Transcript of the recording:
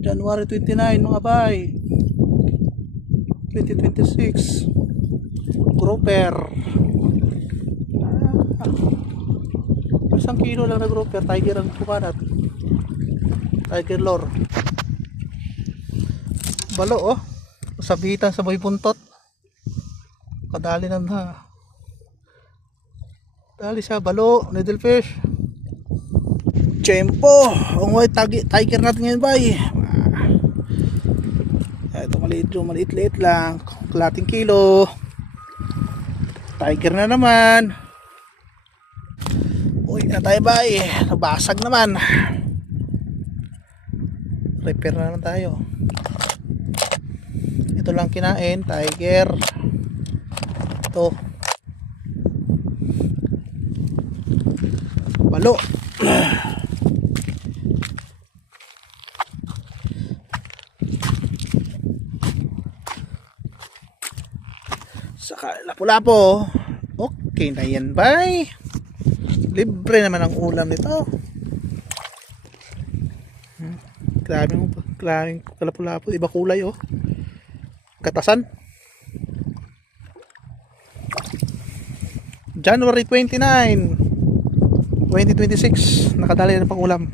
January 29 mga bay, 2026. Grouper. Isang kilo lang na grouper. Tiger ang kumanat. Tiger lore. Balo oh. Sabitan sa may buntot. Kadali na na. Dali siya balo. Needlefish. Tiyempo. Ang white tiger natin ngayon bay. Ito maliit lang. Kalating kilo. Tiger na naman. Uy na tayo bay. Nabasag naman. Repair na naman tayo. Ito lang kinain. Tiger. Ito. Balo. Saka lapu-lapo. Okay na yan bay. Libre naman ang ulam nito. Grabe lapu-lapo. Iba kulay oh. Katasan. January 29 2026. Nakadali na pang ulam.